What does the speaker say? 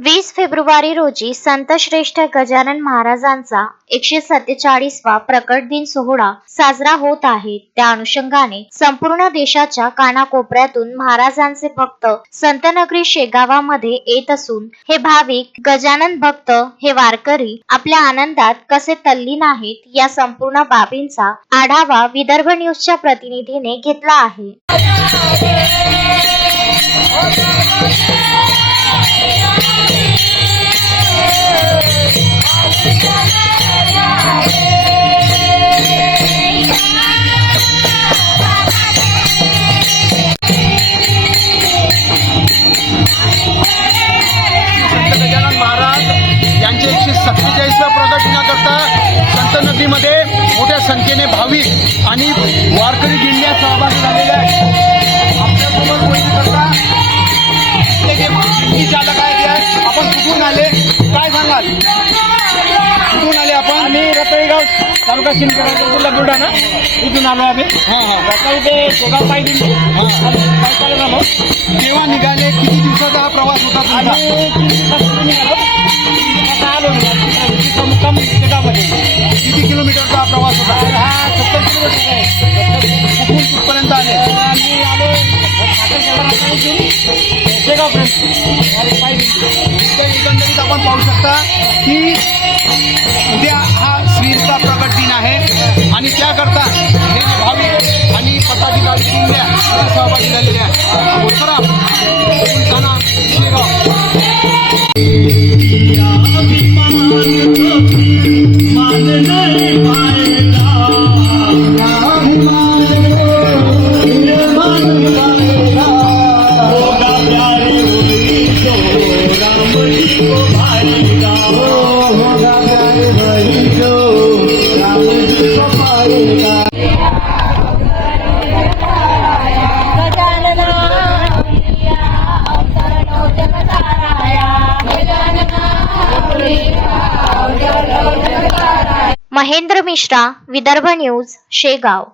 20 February रोजी संत श्रेष्ठ गजानन महाराजांचा 147वा प्रकट दिन सोहळा साजरा होत आहे। त्या अनुषंगाने संपूर्ण देशाच्या कानाकोपऱ्यातून महाराजांचे भक्त संतनगरी शेगावामध्ये येत असून हे भाविक गजानन भक्त हे वारकरी आपल्या आनंदात कसे तल्लीन आहेत या संपूर्ण बाबींचा आढावा विदर्भ न्यूजच्या प्रतिनिधीने घेतला आहे। गजानन महाराज यांचे 147वा प्रकट दिनाकरता संतनगरीमध्ये मोठ्या संख्येने भाविक आणि वारकरी दिंड्या सहभागी झालेल्या आहेत। आपल्यासोबत बोलण्याकरता दिंडी चालक आहे। आपण कुठून आले काय सांगाल? कुठून आले आपण? आम्ही रतळीगाव तालुका शिंदखेडा जिल्हा बुलढाणा इथून आलो आम्ही। सकाळी ते शेगाव पायी दिंडी पायी झालो। केव्हा निघाले? किती दिवसाचा हा प्रवास होता तुमचा? आम्ही 3 दिवसापूर्वी निघालो। आता आलो मुक्काम शेगावमध्ये। किती किलोमीटरचा हा प्रवास होता? हा 70 किलोमीटर आहे। कुठून कुठपर्यंत आले? आम्ही आलो इथून शेगावपर्यंत पायी दिंडी। एकंदरीत आपण पाहू शकता की उद्या हा श्रीचा प्रकट दिन आहे आणि त्याकरता हे भाविक आणि पदाधिकारी दिंड्या सहभागी झालेले आहेत। उत्तरा बुलढाणा महेंद्र मिश्रा, विदर्भ न्यूज, शेगाव।